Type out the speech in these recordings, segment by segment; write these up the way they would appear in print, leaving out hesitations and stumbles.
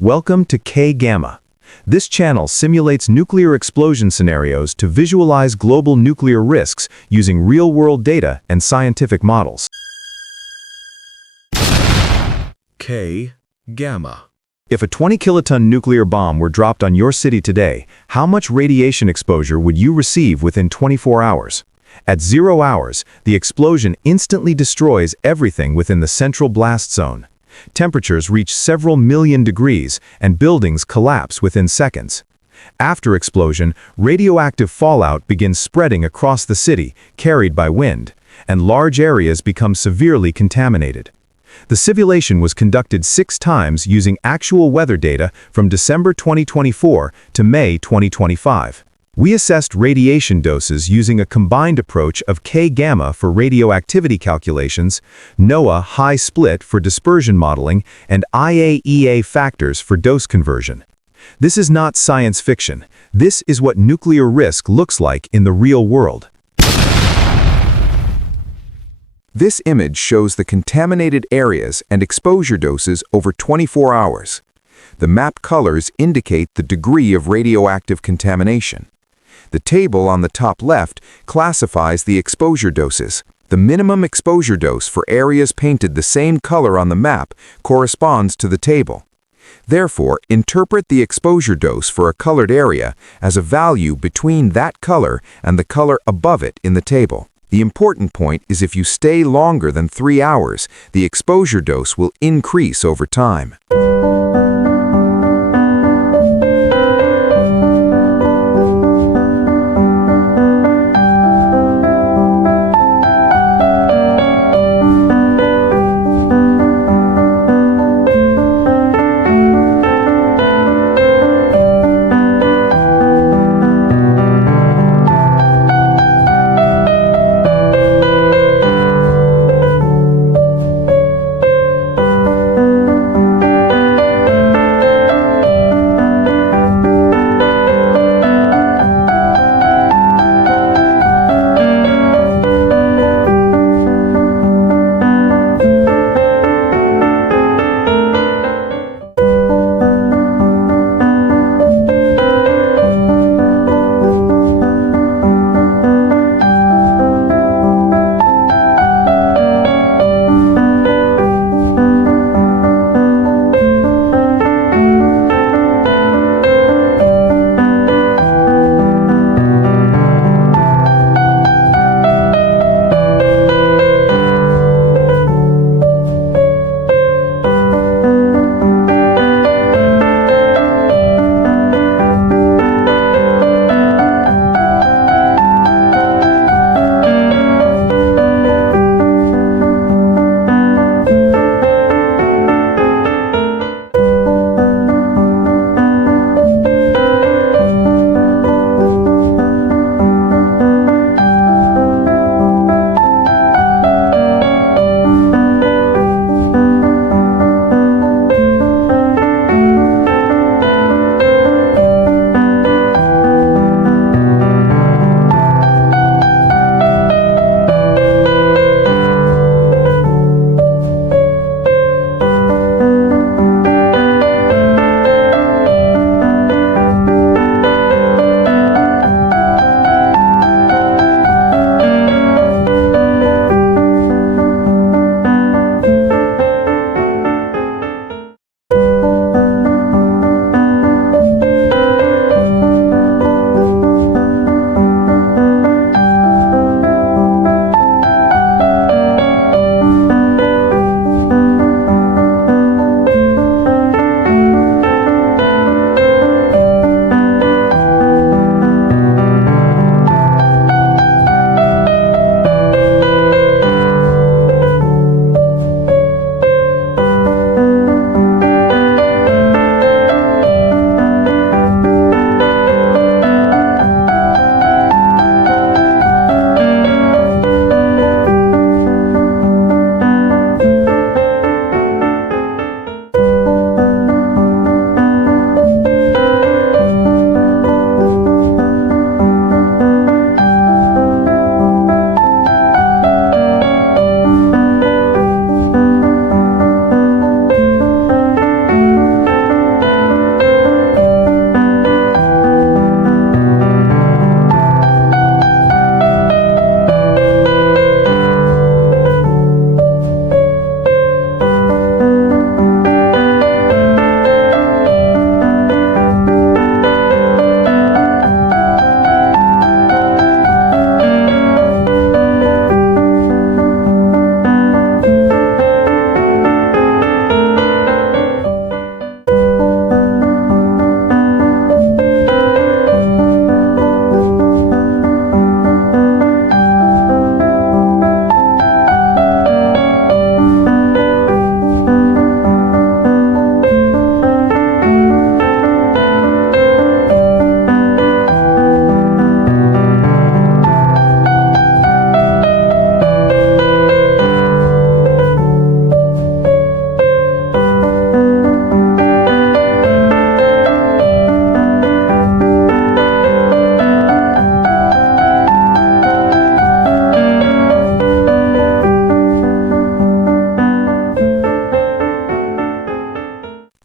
Welcome to K-Gamma. This channel simulates nuclear explosion scenarios to visualize global nuclear risks using real-world data and scientific models. K-Gamma. If a 20-kiloton nuclear bomb were dropped on your city today, how much radiation exposure would you receive within 24 hours? At 0 hours, the explosion instantly destroys everything within the central blast zone. Temperatures reach several million degrees, and buildings collapse within seconds. After explosion, radioactive fallout begins spreading across the city, carried by wind, and large areas become severely contaminated. The simulation was conducted 6 times using actual weather data from December 2024 to May 2025. We assessed radiation doses using a combined approach of K-gamma for radioactivity calculations, NOAA high split for dispersion modeling, and IAEA factors for dose conversion. This is not science fiction. This is what nuclear risk looks like in the real world. This image shows the contaminated areas and exposure doses over 24 hours. The map colors indicate the degree of radioactive contamination. The table on the top left classifies the exposure doses. The minimum exposure dose for areas painted the same color on the map corresponds to the table. Therefore, interpret the exposure dose for a colored area as a value between that color and the color above it in the table. The important point is if you stay longer than 3 hours, the exposure dose will increase over time.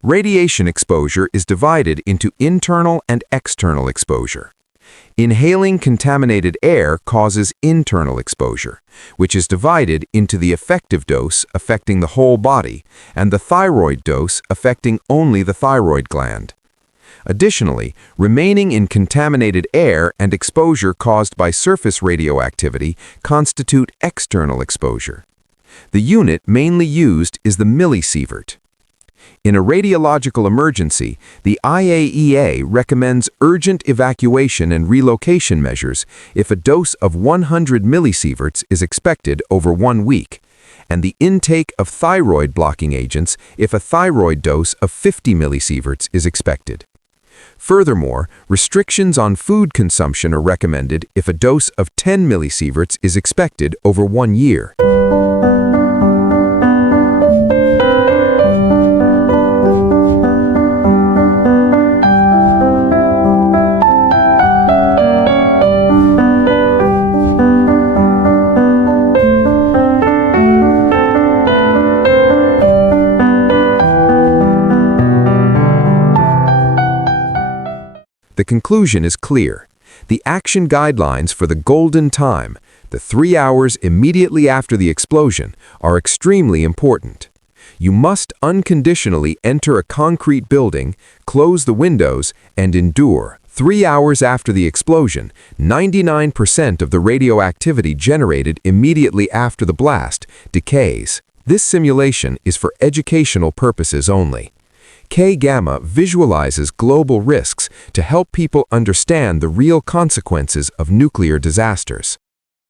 Radiation exposure is divided into internal and external exposure. Inhaling contaminated air causes internal exposure, which is divided into the effective dose affecting the whole body and the thyroid dose affecting only the thyroid gland. Additionally, remaining in contaminated air and exposure caused by surface radioactivity constitute external exposure. The unit mainly used is the millisievert. In a radiological emergency, the IAEA recommends urgent evacuation and relocation measures if a dose of 100 millisieverts is expected over 1 week, and the intake of thyroid-blocking agents if a thyroid dose of 50 millisieverts is expected. Furthermore, restrictions on food consumption are recommended if a dose of 10 millisieverts is expected over 1 year. The conclusion is clear. The action guidelines for the golden time, the 3 hours immediately after the explosion, are extremely important. You must unconditionally enter a concrete building, close the windows, and endure. 3 hours after the explosion, 99% of the radioactivity generated immediately after the blast decays. This simulation is for educational purposes only. K-gamma visualizes global risks to help people understand the real consequences of nuclear disasters.